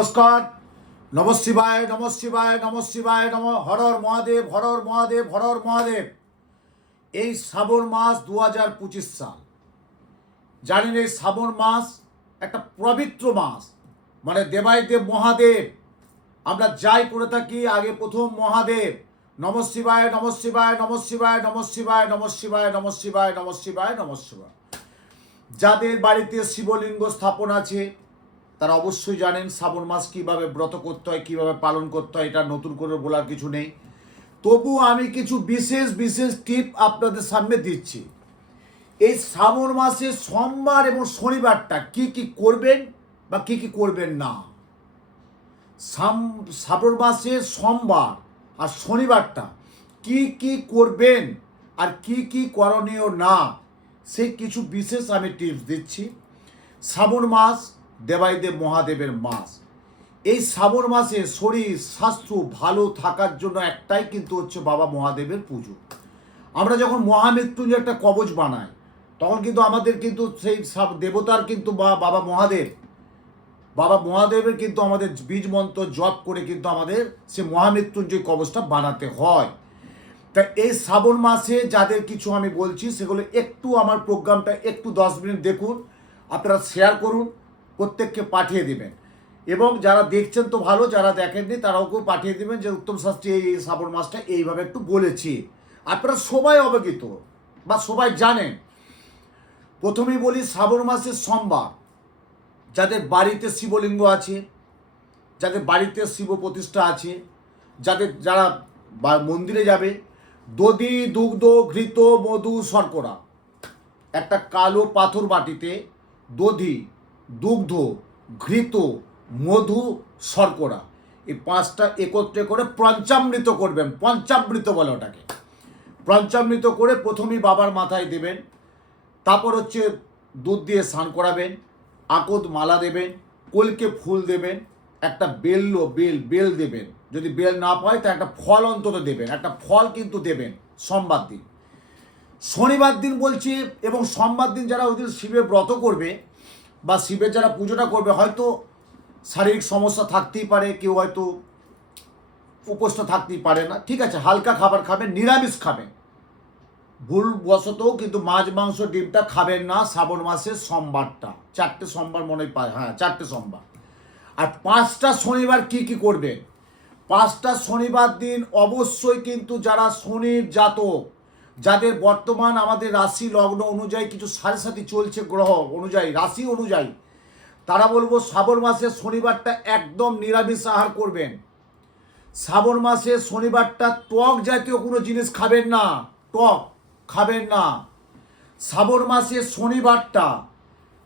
নমস্কার। নমঃ শিবায়, নমঃ শিবায়, নমঃ শিবায়, নম। হর হর মহাদেব, হর হর মহাদেব, হর হর মহাদেব। এই শ্রাবণ মাস 2025 সাল, জানেন এই শ্রাবণ মাস একটা পবিত্র মাস, মানে দেবাইদেব মহাদেব। আমরা যাই করে থাকি আগে প্রথম মহাদেব, নমঃ শিবায়, নমঃ শিবায়, নমঃ শিবায়, নমঃ শিবায়, নমঃ শিবায়, নমঃ শিবায়, নমঃ শিবায়, নমঃ শিবায়। যাদের বাড়িতে শিবলিঙ্গ স্থাপন আছে তারা অবশ্যই জানেন শ্রাবণ মাস কীভাবে ব্রত করতে হয়, কীভাবে পালন করতে হয়। এটা নতুন করে বলার কিছু নেই, তবু আমি কিছু বিশেষ বিশেষ টিপ আপনাদের সামনে দিচ্ছি। এই শ্রাবণ মাসে সোমবার এবং শনিবারটা কি কি করবেন বা কি কি করবেন না। শ্রাবণ মাসে সোমবার আর শনিবারটা কি কি করবেন আর কি কি করণীয় না, সেই কিছু বিশেষ আমি টিপস দিচ্ছি। শ্রাবণ মাস দেবাইদেব মহাদেবের মাস। এই শ্রাবণ মাসে শরীর স্বাস্থ্য ভালো থাকার জন্য একটাই কিন্তু হচ্ছে বাবা মহাদেবের পুজো। আমরা যখন মহামৃত্যুঞ্জয় একটা কবচ বানাই তখন কিন্তু আমাদের কিন্তু সেই দেবতার কিন্তু বাবা মহাদেবের কিন্তু আমাদের বীজ মন্ত্র জপ করে কিন্তু আমাদের সে মহামৃত্যুঞ্জয় কবচটা বানাতে হয়। তা এই শ্রাবণ মাসে যাদের কিছু আমি বলছি সেগুলো একটু আমার প্রোগ্রামটা একটু 10 মিনিট দেখুন, আপনারা শেয়ার করুন, প্রত্যেককে পাঠিয়ে দেবেন। এবং যারা দেখছেন তো ভালো, যারা দেখেননি তারাও পাঠিয়ে দেবেন যে উত্তম শাস্ত্রী এই শ্রাবণ মাসটা এইভাবে একটু বলেছি। আপনারা সবাই অবগত বা সবাই জানেন। প্রথমেই বলি শ্রাবণ মাসের সোমবার যাদের বাড়িতে শিবলিঙ্গ আছে, যাদের বাড়িতে শিব প্রতিষ্ঠা আছে, যারা মন্দিরে যাবে, দধি দুগ্ধ ঘৃত মধু শর্করা, একটা কালো পাথর বাটিতে দধি দুগ্ধ ঘৃত মধু শর্করা এই পাঁচটা একত্রে করে পঞ্চামৃত করবেন। পঞ্চামৃত বলে ওটাকে। পঞ্চামৃত করে প্রথমেই বাবার মাথায় দেবেন, তারপর হচ্ছে দুধ দিয়ে স্নান করাবেন, আকত মালা দেবেন, কলকে ফুল দেবেন, একটা বেল দেবেন। যদি বেল না পায় তা একটা ফল অন্তত দেবেন, একটা ফল কিন্তু দেবেন সোমবার দিন। শনিবার দিন বলছি এবং সোমবার দিন যারা ওই দিন শিবের ব্রত করবে বা শিবের যারা পুজোটা করবে, হয়তো শারীরিক সমস্যা থাকতেই পারে, কেউ হয়তো উপোস থাকতেই পারে না, ঠিক আছে, হালকা খাবার খাবেন, নিরামিষ খাবেন। ভুলবশতও কিন্তু মাছ মাংস ডিমটা খাবেন না শ্রাবণ মাসের সোমবারটা। 4টে সোমবার মনে হয়, হ্যাঁ 4টে সোমবার। আর 5টা শনিবার কি কি করবেন? 5টা শনিবার দিন অবশ্যই কিন্তু যারা শনির জাতক, যাদের বর্তমান আমাদের রাশি লগ্ন অনুযায়ী কিছু সাড়ে চলছে গ্রহ অনুযায়ী, রাশি অনুযায়ী, তারা বলবো শ্রাবণ মাসে শনিবারটা একদম নিরামিষ আহার করবেন। শ্রাবণ মাসে শনিবারটা টক জাতীয় কোনো জিনিস খাবেন না, টক খাবেন না। শ্রাবণ মাসে শনিবারটা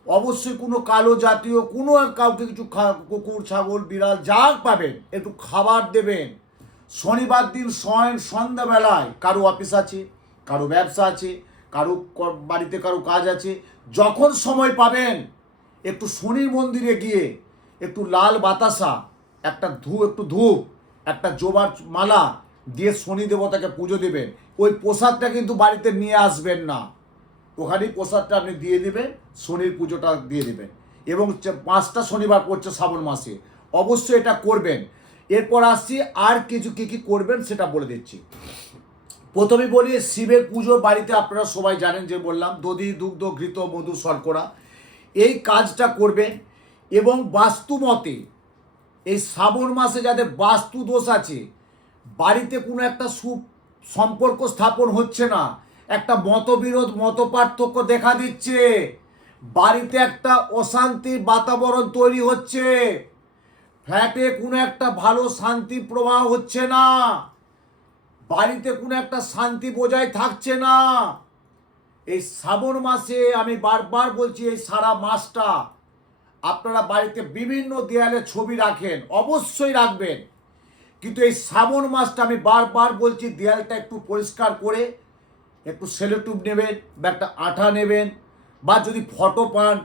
অবশ্যই কোনো কালো জাতীয় কোনো কাউকে কিছু কুকুর ছাগল বিড়াল যা পাবেন একটু খাবার দেবেন। শনিবার দিন সন্ধ্যাবেলায় কারো অফিস আছে, কারো ব্যবসা আছে, কারো বাড়িতে কারো কাজ আছে, যখন সময় পাবেন একটু শনির মন্দিরে গিয়ে একটু লাল বাতাসা, একটু ধূপ, একটা জবার মালা দিয়ে শনি দেবতাকে পুজো দেবেন। ওই প্রসাদটা কিন্তু বাড়িতে নিয়ে আসবেন না, ওখানেই প্রসাদটা আপনি দিয়ে দেবেন, শনির পুজোটা দিয়ে দেবেন। এবং 5টা শনিবার পড়ছে শ্রাবণ মাসে, অবশ্যই এটা করবেন। এরপর আসছি আর কিছু কী কী করবেন সেটা বলে দিচ্ছি। প্রথমে বলি শিবের পুজো বাড়িতে আপনারা সবাই জানেন, যে বললাম দধি দুগ্ধ ঘৃত মধু শর্করা, এই কাজটা করবেন। এবং বাস্তু মতে এই শ্রাবণ মাসে যাদের বাস্তু দোষ আছে, বাড়িতে কোনো একটা সম্পর্ক স্থাপন হচ্ছে না, একটা মতবিরোধ মতপার্থক্য দেখা দিচ্ছে, বাড়িতে একটা অশান্তির বাতাবরণ তৈরি হচ্ছে, ফ্ল্যাটে কোনো একটা ভালো শান্তি প্রবাহ হচ্ছে না, বাড়িতে কোনো একটা শান্তি বজায় থাকছে না, এই শ্রাবণ মাসে আমি বারবার বলছি এই সারা মাসটা আপনারা বাড়িতে বিভিন্ন দেয়ালে ছবি রাখেন, অবশ্যই রাখবেন। কিন্তু এই শ্রাবণ মাসটা আমি বারবার বলছি দেয়ালটা একটু পরিষ্কার করে একটু সেলোটিউব নেবেন বা একটা আঠা নেবেন, বা যদি ফটো পান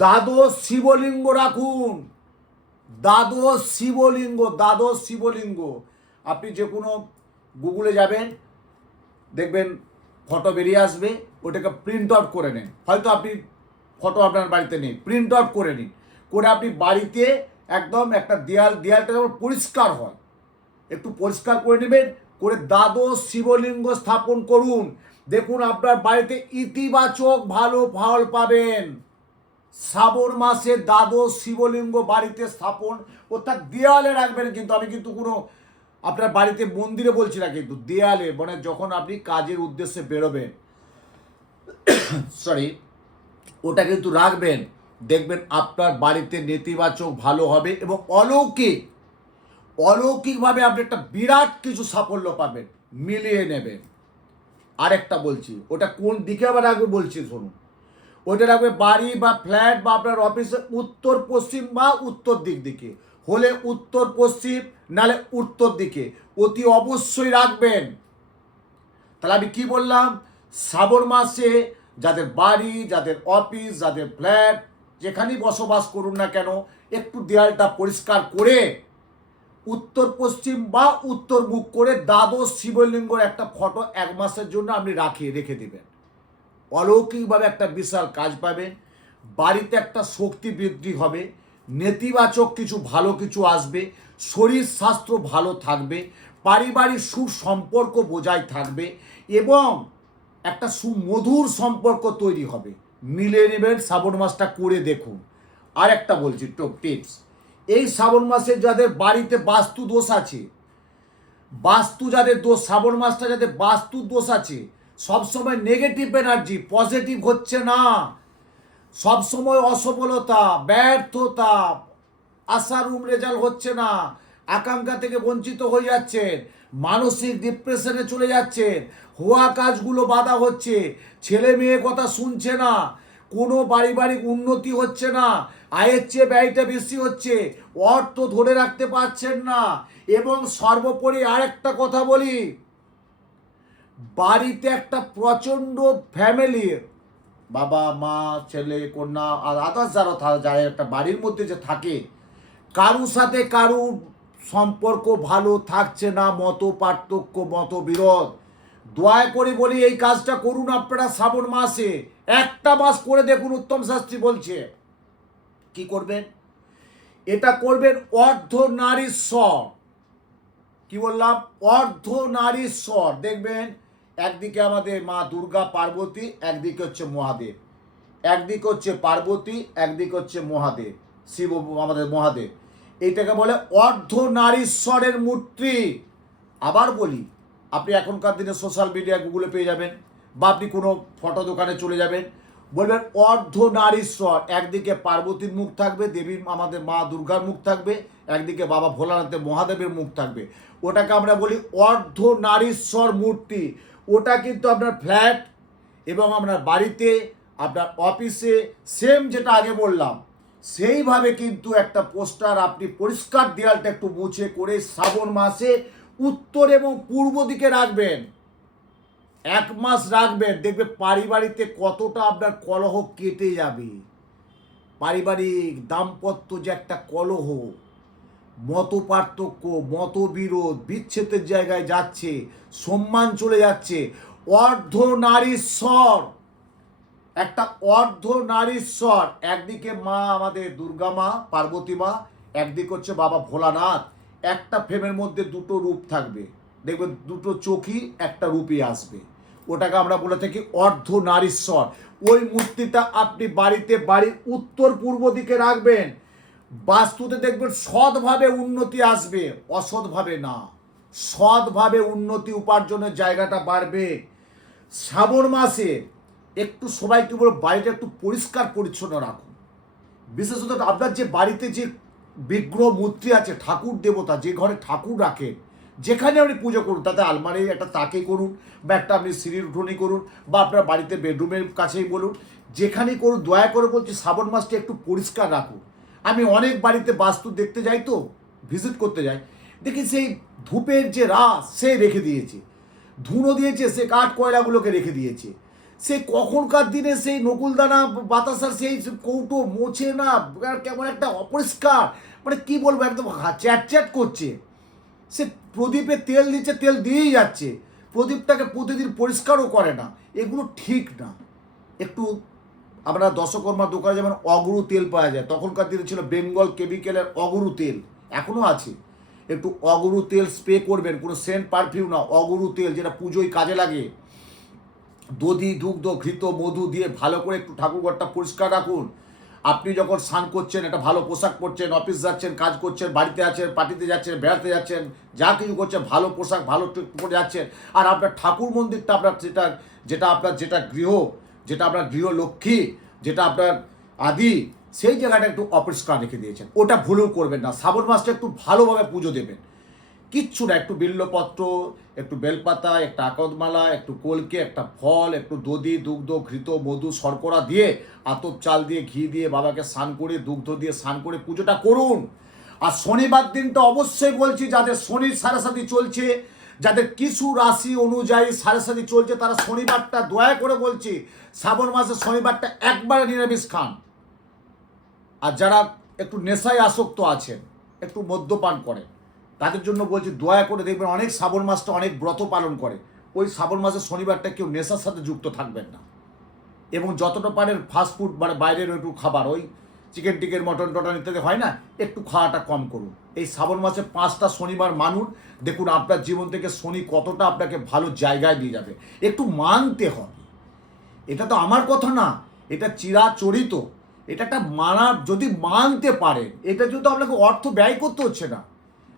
দ্বাদশ শিবলিঙ্গ রাখুন। দ্বাদশ শিবলিঙ্গ আপনি যে কোনো গুগলে যাবেন দেখবেন ফটো বেরিয়ে আসবে, ওটাকে প্রিন্ট আউট করে নেন। হয়তো আপনি ফটো আপনার বাড়িতে নেই, প্রিন্ট আউট করে নিন, করে আপনি বাড়িতে একদম একটা দেয়ালটা যেমন পরিষ্কার হয়, একটু পরিষ্কার করে নেবেন, করে দ্বাদশ শিবলিঙ্গ স্থাপন করুন। দেখুন আপনার বাড়িতে ইতিবাচক ভালো ফল পাবেন। শ্রাবণ মাসে দ্বাদশ শিবলিঙ্গ বাড়িতে স্থাপন, অর্থাৎ দেয়ালে রাখবেন, কিন্তু আমি কিন্তু কোনো আপনার বাড়িতে মন্দিরে বলছি না, কিন্তু দেয়ালে, মানে যখন আপনি কাজের উদ্দেশ্যে বেরোবেন, সরি, ওটা কিন্তু রাখবেন। দেখবেন আপনার বাড়িতে নেতিবাচক ভালো হবে এবং অলৌকিকভাবে আপনি একটা বিরাট কিছু সাফল্য পাবেন, মিলিয়ে নেবেন। আরেকটা বলছি, ওটা কোন দিকে আবার রাখবে বলছি শুনুন। ওটা রাখবে বাড়ি বা ফ্ল্যাট বা আপনার অফিসের উত্তর পশ্চিম বা উত্তর দিকে হলে উত্তর পশ্চিম, নালে উত্তর দিকে অতি অবশ্যই রাখবেন। তাহলে আমি কি বললাম, শ্রাবণ মাসে যাদের বাড়ি, যাদের অফিস, যাদের ফ্ল্যাট, যেখানেই বসবাস করুন না কেন, একটু দেয়ালটা পরিষ্কার করে উত্তর পশ্চিম বা উত্তর মুখ করে দ্বাদশ শিবলিঙ্গর একটা ফটো 1 মাসের জন্য আপনি রেখে দেবেন। অলৌকিকভাবে একটা বিশাল কাজ পাবেন, বাড়িতে একটা শক্তি বৃদ্ধি হবে, নেতিবাচক কিছু ভালো কিছু আসবে, শরীর স্বাস্থ্য ভালো থাকবে, পারিবারিক সুসম্পর্ক বজায় থাকবে এবং একটা সুমধুর সম্পর্ক তৈরি হবে। মিলিয়ে নেবেন, শ্রাবণ মাসটা করে দেখুন। আর একটা বলছি টিপস, এই শ্রাবণ মাসে যাদের বাড়িতে বাস্তু দোষ আছে, শ্রাবণ মাসটা যাদের বাস্তু দোষ আছে, সবসময় নেগেটিভ এনার্জি, পজিটিভ হচ্ছে না, সবসময় অসফলতা, ব্যর্থতা, আশারুম রেজাল্ট হচ্ছে না, আকাঙ্ক্ষা থেকে বঞ্চিত হয়ে যাচ্ছেন, মানসিক ডিপ্রেশনে চলে যাচ্ছেন, হওয়া কাজগুলো বাধা হচ্ছে, ছেলে মেয়ে কথা শুনছে না, কোনো পারিবারিক উন্নতি হচ্ছে না, আয়ের চেয়ে ব্যয়টা বেশি হচ্ছে, অর্থ ধরে রাখতে পারছেন না, এবং সর্বোপরি আরেকটা কথা বলি, বাড়িতে একটা প্রচণ্ড ফ্যামিলির বাবা মা ছেলে কন্যা আর আদার্স যারা একটা বাড়ির মধ্যে যে থাকে, কারুর সাথে কারুর সম্পর্ক ভালো থাকছে না, মত পার্থক্য, মতবিরোধ। দয়া করে বলি এই কাজটা করুন আপনারা শ্রাবণ মাসে, একটা মাস করে দেখুন। উত্তম শাস্ত্রী বলছে কি করবেন, এটা করবেন অর্ধনারীশ্বর। কি বললাম, অর্ধনারীশ্বর। দেখবেন একদিকে আমাদের মা দুর্গা পার্বতী, একদিকে হচ্ছে মহাদেব, একদিকে হচ্ছে পার্বতী, একদিকে হচ্ছে মহাদেব, শিব আমাদের মহাদেব। এইটাকে বলে অর্ধনারীশ্বরের মূর্তি। আবার বলি, আপনি এখনকার দিনে সোশ্যাল মিডিয়া গুগলে পেয়ে যাবেন, বা আপনি কোনো ফটো দোকানে চলে যাবেন, বলবেন অর্ধনারীশ্বর। একদিকে পার্বতীর মুখ থাকবে, দেবীর আমাদের মা দুর্গার মুখ থাকবে, একদিকে বাবা ভোলানাথের মহাদেবের মুখ থাকবে। ওটাকে আমরা বলি অর্ধনারীশ্বর মূর্তি। ওটা কিন্তু আপনার ফ্ল্যাট এবং আপনার বাড়িতে, আপনার অফিসে, সেম যেটা আগে বললাম সেইভাবে কিন্তু একটা পোস্টার আপনি পরিষ্কার দেয়ালটা একটু মুছে করে শ্রাবণ মাসে উত্তর এবং পূর্ব দিকে রাখবেন। 1 মাস রাখবেন, দেখবে পারিবারিকতে কতটা আপনার কলহ কেটে যাবে। পারিবারিক দাম্পত্য যে একটা কলহ, মত পার্থক্য, মতবিরোধ, বিচ্ছেদের জায়গায় যাচ্ছে, সম্মান চলে যাচ্ছে। অর্ধনারীশ্বর, একটা অর্ধনারীশ্বর, একদিকে মা আমাদের দুর্গা মা পার্বতী মা, একদিকে হচ্ছে বাবা ভোলানাথ। একটা ফ্রেমের মধ্যে দুটো রূপ থাকবে, দেখবেন দুটো চোখই একটা রূপই আসবে। ওটাকে আমরা বলে থাকি অর্ধনারীশ্বর। ওই মূর্তিটা আপনি বাড়ির উত্তর পূর্ব দিকে রাখবেন। বাস্তুতে দেখবেন সৎভাবে উন্নতি আসবে, অসৎভাবে না। সৎভাবে উন্নতি, উপার্জনের জায়গাটা বাড়বে। শ্রাবণ মাসে একটু সবাইকে বলে বাড়িটা একটু পরিষ্কার পরিচ্ছন্ন রাখুন। বিশেষত আপনার যে বাড়িতে যে বিগ্রহ মূর্তি আছে, ঠাকুর দেবতা, যে ঘরে ঠাকুর রাখেন, যেখানে আপনি পুজো করুন, তাতে আলমারি একটা তাকে করুন, বা একটা আপনি সিঁড়ির উঠোনি করুন, বা আপনার বাড়িতে বেডরুমের কাছেই বলুন, যেখানেই করুন, দয়া করে বলছি শ্রাবণ মাসটা একটু পরিষ্কার রাখুন। আমি অনেক বাড়িতে বাস্তু দেখতে যাই, তো ভিজিট করতে যাই, দেখি সেই ধূপের যে রাস সে রেখে দিয়েছে, ধুনো দিয়েছে, সে কাঠ কয়লাগুলোকে রেখে দিয়েছে, সে কখনকার দিনে সেই নকুলদানা বাতাসার সেই কৌটো মোছে না, কেমন একটা অপরিষ্কার, মানে কি বলবো, একদম চ্যাট করছে। সে প্রদীপে তেল দিচ্ছে, তেল দিয়েই যাচ্ছে, প্রদীপটাকে প্রতিদিন পরিষ্কারও করে না। এগুলো ঠিক না। একটু আমরা দশকর্মার দোকানে যেমন অগুরু তেল পাওয়া যায়, তখনকার দিনে ছিল বেঙ্গল কেমিক্যালের অগুরু তেল, এখনও আছে। একটু অগুরু তেল স্প্রে করবেন, কোনো সেন্ট পারফিউম না, অগুরু তেল যেটা পুজোয় কাজে লাগে। দধি দুগ্ধ ঘৃত মধু দিয়ে ভালো করে একটু ঠাকুরঘরটা পরিষ্কার রাখুন। আপনি যখন স্নান করছেন, একটা ভালো পোশাক পরছেন, অফিস যাচ্ছেন, কাজ করছেন, বাড়িতে আছেন, পার্টিতে যাচ্ছেন, বেড়াতে যাচ্ছেন, যা কিছু করছেন, ভালো পোশাক ভালো পরে যাচ্ছেন। আর আপনার ঠাকুর মন্দিরটা আপনার যেটা গৃহ, যেটা আপনার গৃহলক্ষ্মী, যেটা আপনার আদি, সেই জায়গাটা একটু অপরিষ্কার রেখে দিয়েছেন, ওটা ভুলেও করবেন না। শ্রাবণ মাসটা একটু ভালোভাবে পুজো দেবেন, কিচ্ছু না, একটু বিল্লপত্র, একটু বেলপাতা, একটা আকদমালা, একটু কলকে, একটা ফল, একটু দধি দুগ্ধ ঘৃত মধু শর্করা দিয়ে, আতপ চাল দিয়ে, ঘি দিয়ে বাবাকে স্নান করে, দুগ্ধ দিয়ে স্নান করে পুজোটা করুন। আর শনিবার দিনটা অবশ্যই বলছি, যাদের শনির সাড়ে চলছে, যাদের কিছু রাশি অনুযায়ী সাড়ে চলছে, তারা শনিবারটা দয়া করে বলছি, শ্রাবণ মাসে শনিবারটা একবারে নিরামিষ খান। আর যারা একটু নেশায় আসক্ত আছেন, একটু মদ্যপান করেন, তাদের জন্য বলছি দয়া করে দেখবেন, অনেক শ্রাবণ মাসটা অনেক ব্রত পালন করে, ওই শ্রাবণ মাসের শনিবারটা কেউ নেশার সাথে যুক্ত থাকবেন না। এবং যতটা পারেন ফাস্টফুড, মানে বাইরের একটু খাবার, ওই চিকেন টিকেন মটন টটন ইত্যাদি হয় না, একটু খাওয়াটা কম করুন। এই শ্রাবণ মাসে 5টা শনিবার মানুন, দেখুন আপনার জীবন থেকে শনি কতটা আপনাকে ভালো জায়গায় নিয়ে যাবে। একটু মানতে হবে, এটা তো আমার কথা না, এটা চিরাচরিত, এটা একটা মানার, যদি মানতে পারেন, এটা যদি আপনাকে অর্থ ব্যয় করতে হচ্ছে না।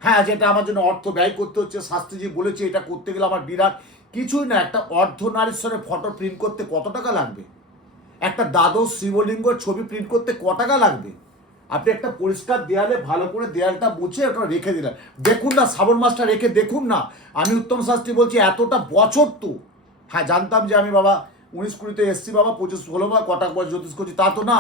হ্যাঁ, যেটা আমার জন্য অর্থ ব্যয় করতে হচ্ছে, শাস্ত্রীজি বলেছে এটা করতে গেলে আমার বিরাট কিছুই না, একটা অর্ধনারীশ্বরের ফটো প্রিন্ট করতে কত টাকা লাগবে, একটা দ্বাদশ শিবলিঙ্গর ছবি প্রিন্ট করতে ক টাকা লাগবে। আপনি একটা পরিষ্কার দেয়ালে ভালো করে দেয়ালটা মুছে ওটা রেখে দিলেন, দেখুন না, শ্রাবণ মাসটা রেখে দেখুন না। আমি উত্তম শাস্ত্রী বলছি, এতটা বছর তো, হ্যাঁ জানতাম যে আমি বাবা 19-20-তে এসছি, বাবা 25-16 বা কটা বয়স জ্যোতিষ করছি, তা তো না।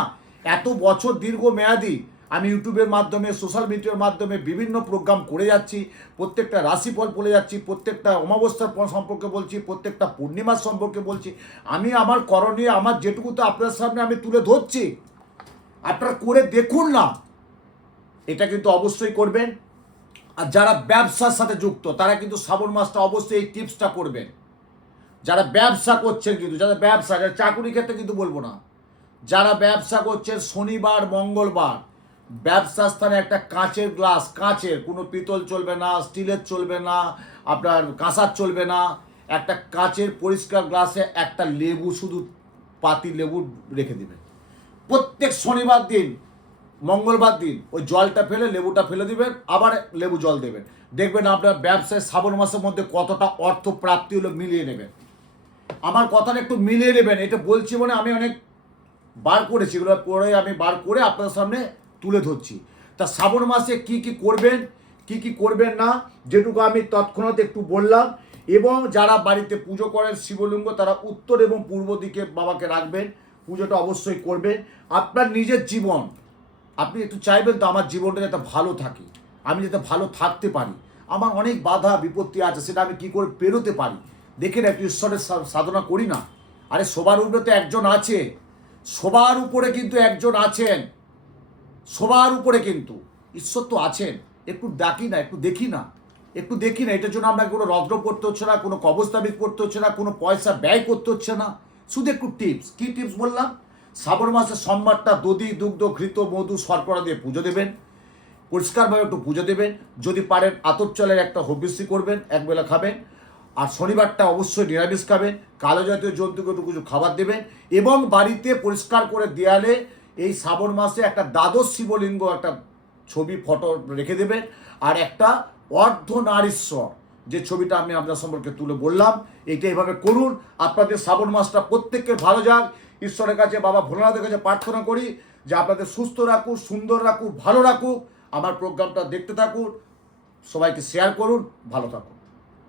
এত বছর দীর্ঘ মেয়াদি আমি ইউটিউবের মাধ্যমে, সোশ্যাল মিডিয়ার মাধ্যমে বিভিন্ন প্রোগ্রাম করে যাচ্ছি, প্রত্যেকটা রাশিফল বলে যাচ্ছি, প্রত্যেকটা অমাবস্যার সম্পর্কে বলছি, প্রত্যেকটা পূর্ণিমার সম্পর্কে বলছি। আমি আমার করণীয়, আমার যেটুকু তো আপনার সামনে আমি তুলে ধরছি, আপনারা করে দেখুন না, এটা কিন্তু অবশ্যই করবেন। আর যারা ব্যবসার সাথে যুক্ত, তারা কিন্তু শ্রাবণ মাসটা অবশ্যই এই টিপসটা করবেন। যারা ব্যবসা করছেন, কিন্তু যারা ব্যবসা, যারা চাকুরি ক্ষেত্রে কিন্তু বলবো না, যারা ব্যবসা করছেন, শনিবার মঙ্গলবার ব্যবসা স্থানে একটা কাঁচের গ্লাস, কাঁচের, কোনো পিতল চলবে না, স্টিলের চলবে না, আপনার কাঁসার চলবে না, একটা কাঁচের পরিষ্কার গ্লাসে একটা লেবু, শুধু পাতি লেবু রেখে দেবেন। প্রত্যেক শনিবার দিন, মঙ্গলবার দিন ওই জলটা ফেলে, লেবুটা ফেলে দিবেন, আবার লেবু জল দেবেন, দেখবেন আপনার ব্যবসায় শ্রাবণ মাসের মধ্যে কতটা অর্থ প্রাপ্তি হলো, মিলিয়ে নেবেন। আমার কথাটা একটু মিলিয়ে নেবেন, এটা বলছি মানে আমি অনেক বার করেছি, এগুলো পরে আমি বার করে আপনার সামনে তুলে ধরছি। তা শ্রাবণ মাসে কি কি করবেন, কি কি করবেন না, যেটুকু আমি তৎক্ষণাৎ একটু বললাম। এবং যারা বাড়িতে পুজো করেন শিবলিঙ্গ, তারা উত্তর এবং পূর্ব দিকে বাবাকে রাখবেন, পুজোটা অবশ্যই করবেন। আপনার নিজের জীবন, আপনি একটু চাইবেন তো আমার জীবনটা যাতে ভালো থাকে, আমি যাতে ভালো থাকতে পারি, আমার অনেক বাধা বিপত্তি আছে, সেটা আমি কী করে পেরোতে পারি। দেখেন, একটু ঈশ্বরের সাধনা করি না। আরে সবার উপরে তো একজন আছে, সবার উপরে কিন্তু একজন আছেন, সবার উপরে কিন্তু ঈশ্বর তো আছেন। একটু ডাকি না, একটু দেখি না, একটু দেখি না। এটার জন্য আপনাকে কোনো রদ্র করতে হচ্ছে না, কোনো কবস্তাবিক করতে হচ্ছে না, কোনো পয়সা ব্যয় করতে হচ্ছে না, শুধু একটু টিপস। কী টিপস বললাম? শ্রাবণ মাসের সোমবারটা দধি দুগ্ধ ঘৃত মধু শর্করা দিয়ে পুজো দেবেন, পরিষ্কারভাবে একটু পুজো দেবেন। যদি পারেন আতপ চালের একটা হবিষ্যি করবেন, একবেলা খাবেন। আর শনিবারটা অবশ্যই নিরামিষ খাবেন, কালো জাতীয় জন্তুকে একটু কিছু খাবার দেবেন। এবং বাড়িতে পরিষ্কার করে দেয়ালে এই শ্রাবণ মাসে একটা দ্বাদশ শিবলিঙ্গ, একটা ছবি ফটো রেখে দেবেন। আর একটা অর্ধনারীশ্বর, যে ছবিটা আমি আপনার সম্পর্কে তুলে বললাম, এইটা এইভাবে করুন। আপনাদের শ্রাবণ মাসটা প্রত্যেকের ভালো যাক। ঈশ্বরের কাছে, বাবা ভোলানাথের কাছে প্রার্থনা করি যে আপনাদের সুস্থ রাখুক, সুন্দর রাখুক, ভালো রাখুক। আমার প্রোগ্রামটা দেখতে থাকুন, সবাইকে শেয়ার করুন, ভালো থাকুন।